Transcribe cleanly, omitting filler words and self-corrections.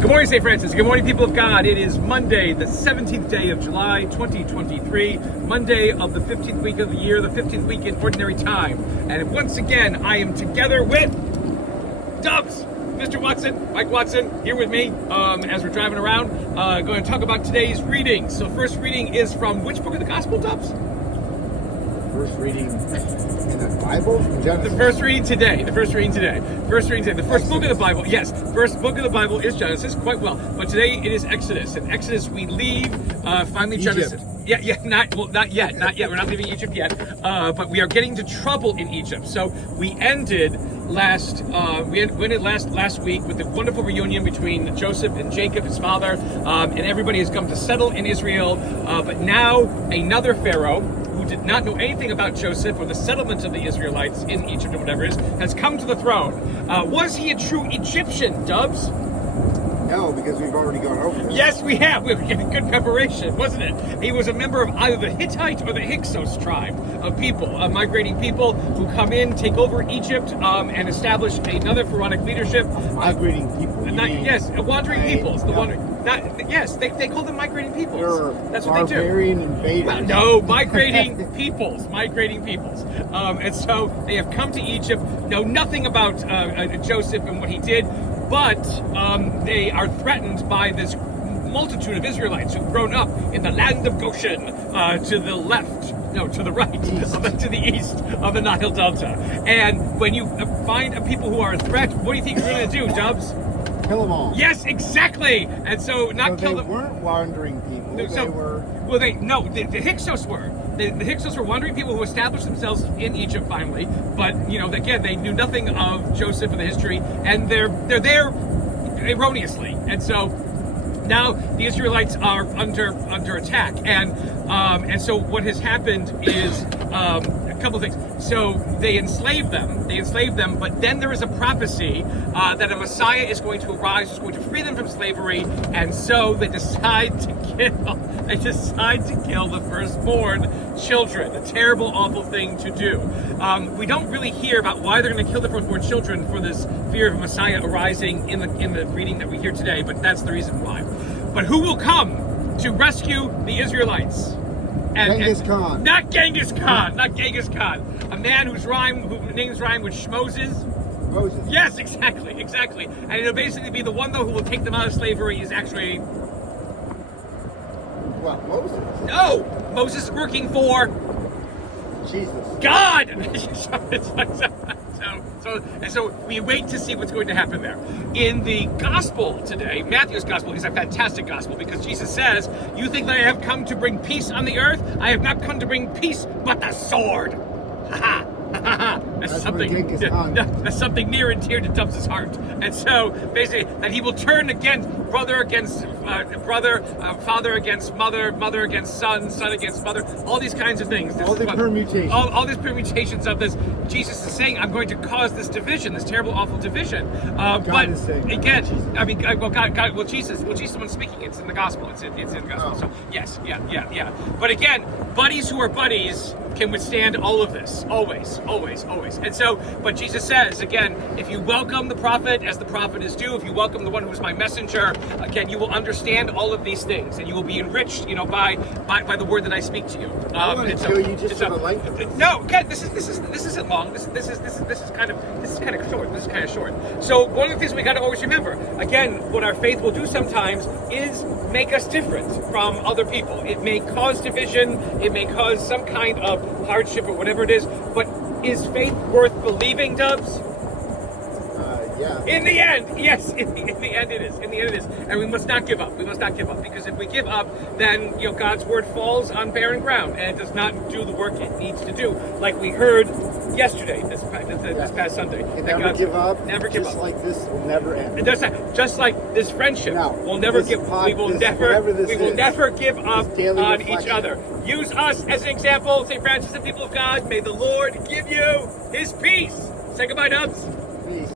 Good morning, St. Francis. Good morning, people of God. It is Monday, the 17th day of July, 2023. Monday of the 15th week of the year, the 15th week in Ordinary Time. And once again, I am together with Dubs, Mr. Watson, Mike Watson, here with me as we're driving around. Going to talk about today's reading. So first reading is from which book of the Gospel, Dubs? First reading in the Bible from Genesis. The first reading today. The first book of the Bible. Yes, first book of the Bible is Genesis. Quite well. But today it is Exodus. In Exodus we leave finally Egypt. Genesis. Not yet. We're not leaving Egypt yet. But we are getting to trouble in Egypt. So we ended last week with the wonderful reunion between Joseph and Jacob, his father, and everybody has come to settle in Israel. But now another Pharaoh, who did not know anything about Joseph or the settlement of the Israelites in Egypt or whatever it is, has come to the throne. Was he a true Egyptian, Dubs? No, because we've already gone over this. Yes, we have. We were getting good preparation, wasn't it? He was a member of either the Hittite or the Hyksos tribe of people, migrating people who come in, take over Egypt, and establish another pharaonic leadership. Migrating people. Wandering peoples. They call them migrating peoples. That's what they do. Barbarian invaders. Well, no, migrating peoples. And so they have come to Egypt, know nothing about Joseph and what he did, but they are threatened by this multitude of Israelites who've grown up in the land of Goshen, to the right, to the east of the Nile Delta. And when you find a people who are a threat, what do you think you're going to do, Dubs? Kill them all. Yes, exactly. And so kill them. They weren't wandering people. The Hyksos were. The Hyksos were wandering people who established themselves in Egypt finally, but again, they knew nothing of Joseph and the history, and they're there erroneously, and so now the Israelites are under attack, and so what has happened is a couple of things. So they enslaved them, but then there is a prophecy that a Messiah is going to arise, who's going to free them from slavery, and so they decide to kill the firstborn children. A terrible, awful thing to do. We don't really hear about why they're going to kill the firstborn children for this fear of a Messiah arising in the reading that we hear today, but that's the reason why. But who will come to rescue the Israelites? Genghis Khan. Not Genghis Khan. A man whose names rhyme with Moses. Yes, exactly. And it'll basically be the one, though, who will take them out of slavery is actually... What, Moses? No! Moses is working for... Jesus. God! So we wait to see what's going to happen there. In the gospel today, Matthew's gospel is a fantastic gospel because Jesus says, "You think that I have come to bring peace on the earth? I have not come to bring peace, but the sword." Ha ha. That's something near and dear to Dubs' heart. And so basically that he will turn against brother against brother, father against mother, mother against son, son against mother, all these kinds of things. All these permutations of this. Jesus is saying, I'm going to cause this division, this terrible, awful division. God is saying, again, Jesus, the one speaking, it's in the gospel. It's in the gospel. Oh. So yes, yeah. But again, buddies who are buddies can withstand all of this, always. And so, but Jesus says, again, if you welcome the prophet as the prophet is due, if you welcome the one who is my messenger, again, you will understand all of these things, and you will be enriched, by the word that I speak to you. I want to tell you just for the length of this. No, again, this isn't long. This is kind of short. So one of the things we got to always remember, again, what our faith will do sometimes is make us different from other people. It may cause division. It may cause some kind of hardship or whatever it is. But is faith worth believing, Dubs? Yeah. In the end, yes. In the end it is. And we must not give up. Because if we give up, then God's word falls on barren ground and it does not do the work it needs to do. Like we heard yesterday, this past Sunday. Never give up. Never give just up. Like this will never end. It does not. Just like this friendship, we'll never give. We will never give up on each other. Use us as an example, St. Francis and people of God. May the Lord give you His peace. Say goodbye, Dubs.